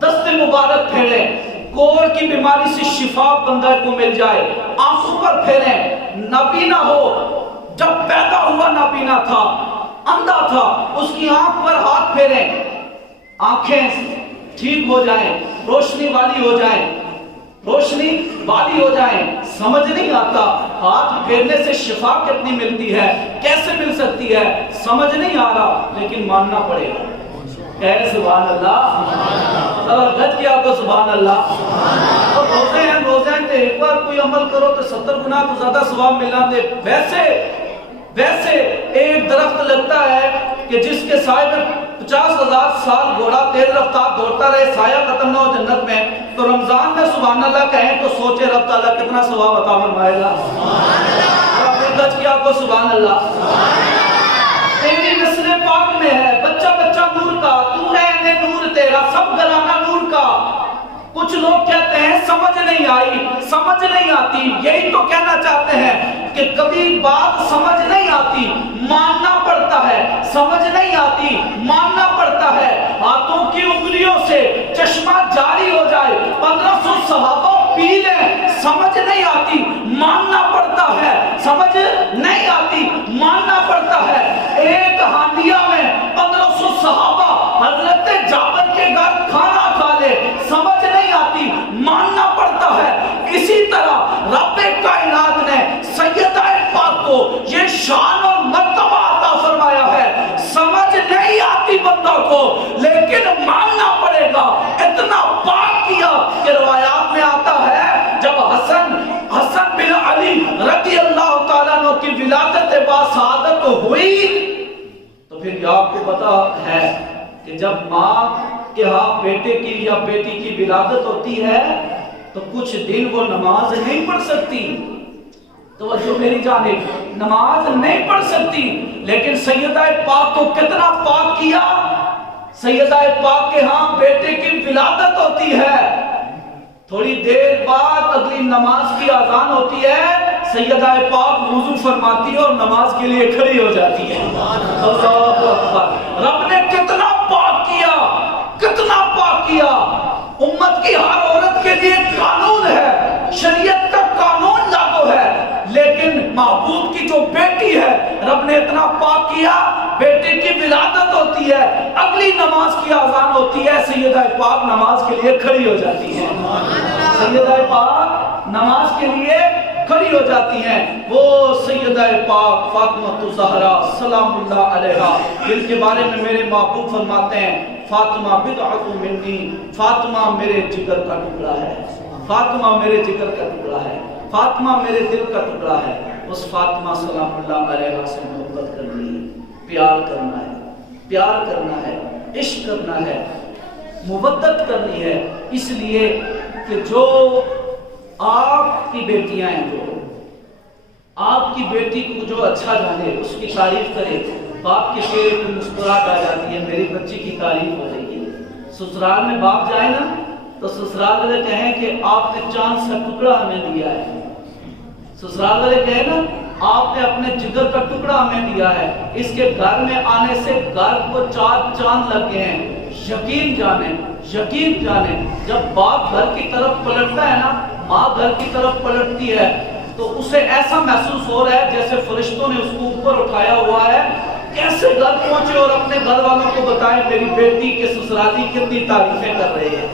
دست مبارک پھیرے، کوڑ کی بیماری سے شفا بندہ کو مل جائے، آنکھوں پر پھیریں، نابینا ہو، جب پیدا ہوا نابینا تھا، اندھا تھا، اس کی آنکھ پر ہاتھ پھیریں، آنکھیں ٹھیک ہو جائیں، روشنی والی ہو جائیں، روشنی والی ہو جائیں۔ سمجھ نہیں آتا ہاتھ پھیرنے سے شفا کتنی ملتی ہے، کیسے مل سکتی ہے، سمجھ نہیں آ رہا لیکن ماننا پڑے گا۔ کہے سبحان اللہ، اور گج کیا کو سبحان اللہ۔ اور روزے ہیں تو ایک بار کوئی عمل کرو تو 70 گنا تو زیادہ ثواب ملنا دے۔ ویسے ایک درخت لگتا ہے کہ جس کے سائے میں 50,000 سال گھوڑا تیز رفتار دوڑتا رہے، سایہ ختم نہ ہو جنت میں، تو رمضان میں سبحان اللہ کہیں تو سوچے رب تعالیٰ کتنا ثواب عطا فرمائے گا۔ اور اپنے گج کیا کو سبحان اللہ۔ تیری نسل پاک میں ہے بچہ بچہ نور کا، تو ہے عین نور تیرا، سب گھرانہ نور کا۔ کچھ لوگ کہتے ہیں سمجھ نہیں آئی، سمجھ نہیں آتی، یہی تو کہنا چاہتے ہیں کہ کبھی بات سمجھ نہیں آتی، ماننا پڑتا ہے، سمجھ نہیں آتی، ماننا پڑتا ہے۔ ہاتھوں کی انگلیوں سے چشمہ جاری ہو جائے، 1500 صحابہ پی لیں، سمجھ نہیں آتی، ماننا پڑتا ہے، سمجھ نہیں آتی، ماننا پڑتا ہے۔ ایک ہانڈیا میں 1500 صحابہ حضرت جابر کے گھر کھانا کھا لے، سمجھ نہیں آتی، ماننا پڑتا ہے۔ اسی طرح رب کائنات نے سیدہ پاک کو یہ شان اور مرتبہ عطا فرمایا ہے، سمجھ نہیں آتی بندہ کو لیکن ماننا پڑے گا۔ اتنا پاک کیا کہ روایات میں آتا ہے جب حسن بن علی رضی اللہ تعالیٰ عنہ کی ولادت باسعادت ہوئی تو پھر آپ کو پتا ہے کہ جب ماں کہ ہاں بیٹے کی یا بیٹی کی ولادت ہوتی ہے تو کچھ دن وہ نماز نہیں پڑھ سکتی، توجہ میری جانب، نماز نہیں پڑھ سکتی۔ لیکن سیدہ پاک کو کتنا پاک کیا، سیدہ پاک کے ہاں بیٹے کی ولادت ہوتی ہے، تھوڑی دیر بعد اگلی نماز کی اذان ہوتی ہے، سیدہ پاک وضو فرماتی ہے اور نماز کے لیے کھڑی ہو جاتی ہے۔ اللہ اکبر، رب نے کتنا پاک کیا، کتنا پاک کیا۔ امت کی ہر عورت کے لیے قانون ہے، شریعت کا قانون لاگو ہے، لیکن محبوب کی جو بیٹی ہے رب نے اتنا پاک کیا، بیٹے کی ولادت ہوتی ہے، اگلی نماز کی اذان ہوتی ہے، سیدہ پاک نماز کے لیے کھڑی ہو جاتی ہے۔ سیدہ پاک نماز کے لیے کھڑی ہو جاتی ہیں۔ وہ سیدہ پاک فاطمہ زہرا سلام اللہ علیہا، جن کے بارے میں میرے محبوب فرماتے ہیں فاطمہ بضعۃ منی، فاطمہ میرے جگر کا ٹکڑا ہے، فاطمہ میرے جگر کا ٹکڑا ہے، فاطمہ میرے دل کا ٹکڑا ہے۔ اس فاطمہ سلام اللہ علیہا سے محبت کرنی ہے، پیار کرنا ہے، پیار کرنا ہے، عشق کرنا ہے، مودت کرنی ہے، اس لیے کہ جو آپ کی بیٹیاں ہیں، جو آپ کی بیٹی کو جو اچھا جانے اس کی تعریف کرے، باپ کے چہرے پہ مسکراہٹ آ جاتی ہے، میری بچی کی تعریف ہو رہی ہے۔ سسرال میں باپ جائے نا تو سسرال والے کہیں کہ آپ نے چاند سا ٹکڑا ہمیں دیا ہے، سسرال والے کہیں نا آپ نے اپنے جگر کا ٹکڑا ہمیں دیا ہے، اس کے گھر میں آنے سے گھر کو 4 چاند لگ گئے ہیں۔ یقین جانیں، یقین جانیں، جب باپ گھر کی طرف پلٹتا ہے نا، ماں گھر کی طرف پلٹتی ہے تو اسے ایسا محسوس ہو رہا ہے جیسے فرشتوں نے اس کو اوپر اٹھایا ہوا ہے، کیسے گھر پہنچے اور اپنے گھر والوں کو بتائیں میری بیٹی کے سسرالی کتنی تعریفیں کر رہے ہیں،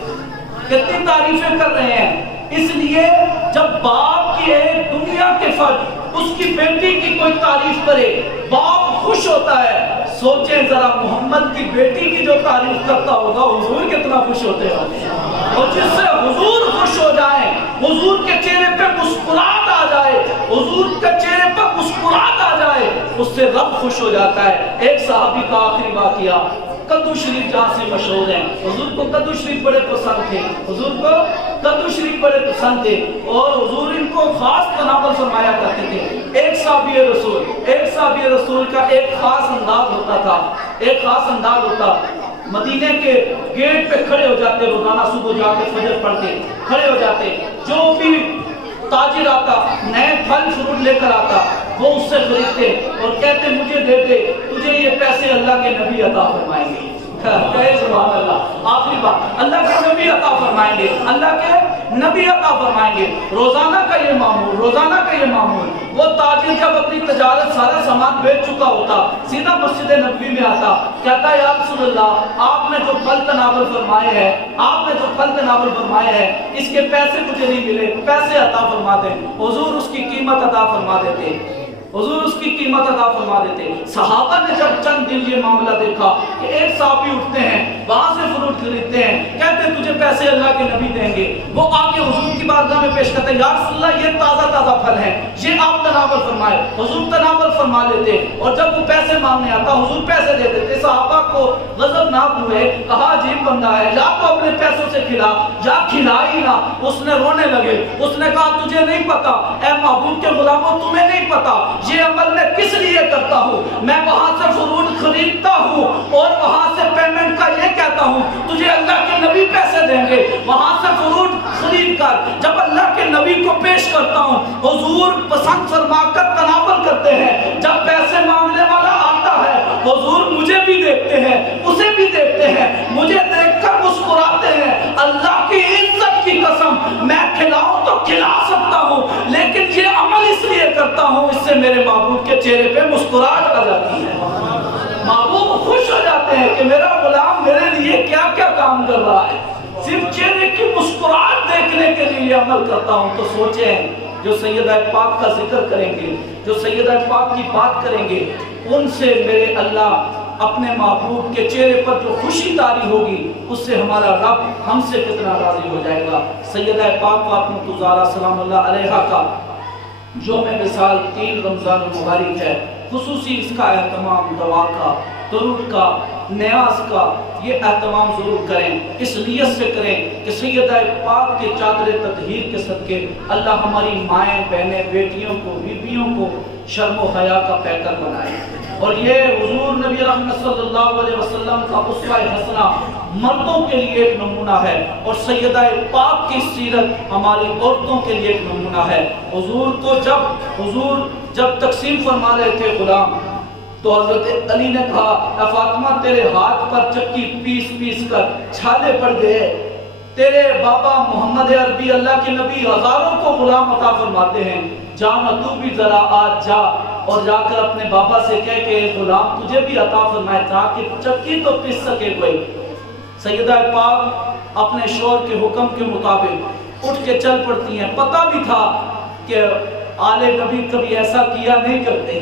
کتنی تعریفیں کر رہے ہیں۔ اس لیے جب باپ کی ایک دنیا کے فرد اس کی بیٹی کی کوئی تعریف کرے باپ خوش ہوتا ہے، سوچیں ذرا محمد کی بیٹی کی جو تعریف کرتا ہوگا حضور کتنا خوش ہوتے ہیں، اور جس سے حضور خوش ہو جائیں، حضور کے چہرے پہ مسکراہٹ آ جائے، حضور کے چہرے پہ مسکراہٹ آ جائے، اس سے رب خوش ہو جاتا ہے۔ ایک صحابی کا آخری واقعہ، کدو شریف جہاں سے مشہور ہیں، حضور کو کدو شریف بڑے پسند تھے، حضور کو کدو شریف بڑے پسند تھے اور حضور ان کو خاص تناول فرمایا کرتے تھے۔ ایک صحابی رسول کا ایک خاص انداز ہوتا تھا، ایک خاص انداز ہوتا، مدینے کے گیٹ پہ کھڑے ہو جاتے، روزانہ صبح جا کے فجر پڑھ کے کھڑے ہو جاتے، جو بھی تاجر آتا نئے پھل فروٹ لے کر آتا وہ اس سے خریدتے اور کہتے مجھے دے دے، تجھے یہ پیسے اللہ کے نبی عطا فرمائیں گے۔ سبحان اللہ، آخری بات، اللہ کے نبی عطا فرمائیں گے، اللہ کے نبی عطا فرمائیں گے۔ روزانہ کا یہ معمول، روزانہ کا یہ معمول، وہ تاجر جب اپنی تجارت سارا سامان بیچ چکا ہوتا سیدھا مسجد نبوی میں آتا، کہتا یا رسول اللہ آپ نے جو پھل تناول فرمائے ہیں، آپ نے جو پھل تناول فرمائے ہیں اس کے پیسے مجھے نہیں ملے، پیسے عطا فرما دیں۔ حضور اس کی قیمت عطا فرما دیتے، حضور اس کی قیمت عطا فرما دیتے۔ صحابہ نے جب چند دن یہ معاملہ دیکھا کہ ایک صحابی اٹھتے ہیں وہاں سے فروٹ خریدتے ہیں، کہتے ہیں تجھے پیسے اللہ کے نبی دیں گے، وہ آ کے حضور کی بارگاہ میں پیش کرتے ہیں یا رسول اللہ یہ تازہ تازہ پھل ہیں، یہ آپ تناول فرمائے، حضور تناول فرما لیتے، اور جب وہ پیسے مانگنے آتا حضور پیسے دے دیتے۔ صحابہ کو غضب ناک ہوئے، کہا عجیب بندہ ہے، یا تو اپنے پیسوں سے کھلا یا کھلا ہی نہ۔ اس نے رونے لگے، اس نے کہا تجھے نہیں پتا اے محبوب کے غلاموں، تمہیں نہیں پتا یہ عمل میں کس لیے کرتا ہوں، میں وہاں سے فروٹ خریدتا ہوں اور وہاں سے پیمنٹ کا یہ کہتا ہوں تجھے اللہ کے نبی پیسے دیں گے، وہاں سے فروٹ خرید کر جب اللہ کے نبی کو پیش کرتا ہوں حضور پسند فرما کر تناول کرتے ہیں، جب پیسے مانگنے والا آتا ہے حضور مجھے بھی دیکھتے ہیں، اسے بھی دیکھتے ہیں، مجھے دیکھ کر مسکراتے ہیں۔ اللہ کی عزت کی قسم میں کھلاؤں تو کھلا سکتا ہوں لیکن یہ عمل اس لیے کرتا ہوں اس سے میرے محبوب کے چہرے پہ مسکراہٹ آ جاتی ہے، محبوب خوش ہو جاتے ہیں کہ میرا غلام میرے لیے کیا کیا کام کر رہا ہے، صرف چہرے کی مسکراہٹ دیکھنے کے لیے یہ عمل کرتا ہوں۔ تو سوچیں جو سیدہ پاک کا ذکر کریں گے، جو سیدہ پاک کی بات کریں گے، ان سے میرے اللہ اپنے محبوب کے چہرے پر جو خوشی طاری ہوگی اس سے ہمارا رب ہم سے کتنا راضی ہو جائے گا۔ سیدہ پاک فاطمہ الزہرا سلام اللہ علیہا کا جو میں مثال 3 رمضان المبارک ہے، خصوصی اس کا اہتمام دعا کا، درود کا، نیاز کا یہ اہتمام ضرور کریں، اس نیت سے کریں کہ سیدہ پاک کے چادر تطہیر کے صدقے اللہ ہماری مائیں بہنیں بیٹیوں کو بیویوں کو شرم و حیا کا پیکر بنائے، اور یہ حضور نبی رحمت صلی اللہ علیہ وسلم کا اسوہ حسنہ مردوں کے لیے ایک نمونہ ہے اور سیدہ پاک کی سیرت ہماری عورتوں کے لیے ایک نمونہ ہے۔ حضور جب تقسیم فرما رہے تھے غلام تو حضرت علی نے کہا اے فاطمہ تیرے ہاتھ پر چکی پیس پیس کر چھالے پڑ گئے، تیرے بابا محمد عربی اللہ کے نبی ہزاروں کو غلام عطا فرماتے ہیں، جانا تو بھی ذرا آج جا اور جا کر اپنے بابا سے کہہ کہ غلام تجھے بھی عطا فرمائے تاکہ چکی تو پس سکے کوئی۔ سیدہ پاک اپنے شوہر کے حکم کے مطابق اٹھ کے چل پڑتی ہیں، پتہ بھی تھا کہ آل نبی کبھی ایسا کیا نہیں کرتے،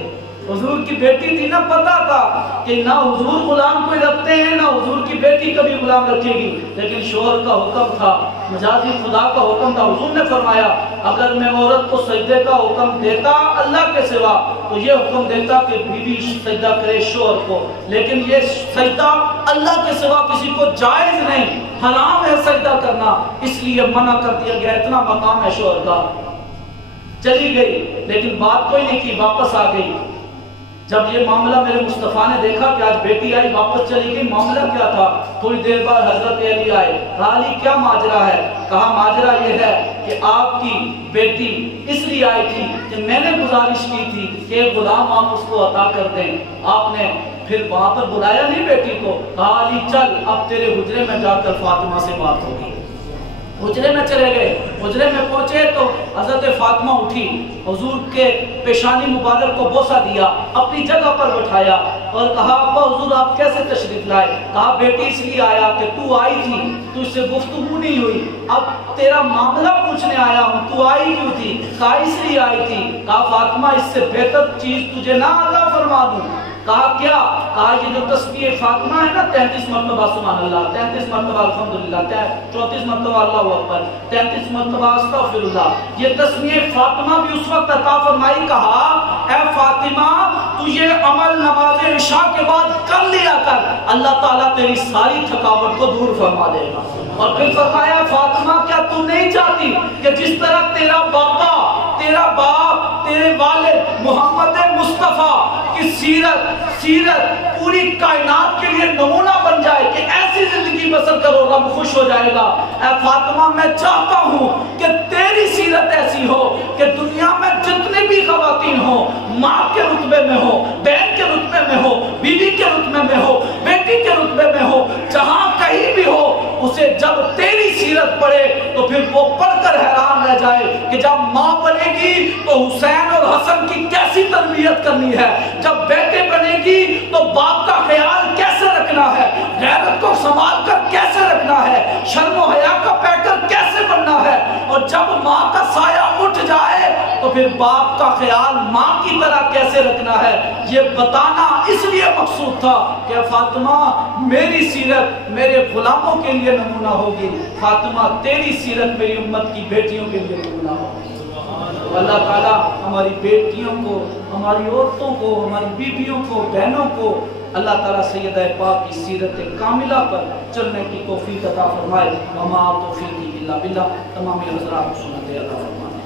حضور کی بیٹی تھی نا، پتا تھا کہ نہ حضور غلام کوئی رکھتے ہیں نہ حضور کی بیٹی کبھی غلام رکھے گی، لیکن شوہر کا حکم تھا، مجازی خدا کا حکم تھا۔ حضور نے فرمایا اگر میں عورت کو سجدے کا حکم دیتا اللہ کے سوا تو یہ حکم دیتا کہ بیوی سجدہ کرے شوہر کو، لیکن یہ سجدہ اللہ کے سوا کسی کو جائز نہیں، حرام ہے سجدہ کرنا، اس لیے منع کر دیا گیا، اتنا مقام ہے شوہر کا۔ چلی گئی لیکن بات کوئی نہیں کی، واپس آ گئی۔ جب یہ معاملہ میرے مصطفیٰ نے دیکھا کہ آج بیٹی آئی واپس چلی گئی، معاملہ کیا تھا؟ تھوڑی دیر بعد حضرت علی آئے، کہا علی کیا ماجرا ہے؟ کہا ماجرا یہ ہے کہ آپ کی بیٹی اس لیے آئی تھی کہ میں نے گزارش کی تھی کہ غلام آپ اس کو عطا کر دیں، آپ نے پھر وہاں پر بلایا نہیں بیٹی کو، کہا علی چل اب تیرے حجرے میں جا کر فاطمہ سے بات ہوگی۔ حجرے میں چلے گئے، حجرے میں پہنچے تو حضرت فاطمہ اٹھی، حضور کے پیشانی مبارک کو بوسہ دیا، اپنی جگہ پر بٹھایا اور کہا ابا حضور آپ کیسے تشریف لائے؟ کہا بیٹی اس لیے آیا کہ تو آئی تھی، تو اس سے گفتگو نہیں ہوئی، اب تیرا معاملہ پوچھنے آیا ہوں، تو آئی کیوں تھی؟ کہا اس لیے آئی تھی۔ کہا فاطمہ اس سے بہتر چیز تجھے نہ عطا فرما دوں؟ کہا کیا؟ کہا یہ جو تسبیح فاطمہ ہے نا، 33 مرتبہ سبحان اللہ، 33 مرتبہ الحمدللہ، 34 مرتبہ اللہ اکبر، 33 مرتبہ استغفر اللہ، یہ تسبیح فاطمہ بھی اس وقت عطا فرمائی۔ کہا اے فاطمہ تو یہ عمل نماز عشاء کے بعد کر لیا کر، اللہ تعالیٰ تیری ساری تھکاوٹ کو دور فرما دے گا۔ اور پھر فرمایا فاطمہ کیا تو نہیں چاہتی کہ جس طرح تیرا بابا، تیرا باپ، تیرے والد محمد مصطفیٰ کی سیرت پوری کائنات کے لیے نمونہ بن جائے کہ ایسی زندگی بسر کرو رب خوش ہو جائے گا؟ اے فاطمہ میں چاہتا ہوں کہ تیری سیرت ایسی ہو کہ دنیا میں جتنے بھی خواتین ہوں، ماں کے رتبے میں ہو، بہن کے رتبے میں ہو، بیوی کے رتبے میں ہو، بیٹی کے رتبے میں ہو، جہاں کہیں بھی ہو، اسے جب تیری سیرت پڑھے تو پھر وہ پڑھ کر حیران رہ جائے کہ جب ماں بنے گی تو حسین اور حسن کی کیسی تربیت کرنی ہے، جب بیٹے بنے گی تو باپ کا خیال کیسے رکھنا ہے، غیرت کو سنبھال کر کیسے رکھنا ہے، شرم و حیا کا پیکر کیسے بننا ہے، اور جب ماں کا سایہ اٹھ جائے تو پھر باپ کا خیال ماں کی طرح کیسے رکھنا ہے۔ یہ بتانا اس لیے مقصود تھا کہ فاطمہ میری سیرت میرے غلاموں کے لیے نمونہ ہوگی، فاطمہ تیری سیرت میری امت کی بیٹیوں کے لیے نمونہ ہوگی۔ اللہ تعالیٰ ہماری بیٹیوں کو، ہماری عورتوں کو، ہماری بیویوں کو، بہنوں کو اللہ تعالیٰ سیدہ پاک کی سیرت کاملہ پر چلنے کی توفیق عطا فرمائے۔ وما توفیقی الا باللہ۔ تمامی حضرات کو سنت عطا فرمائے۔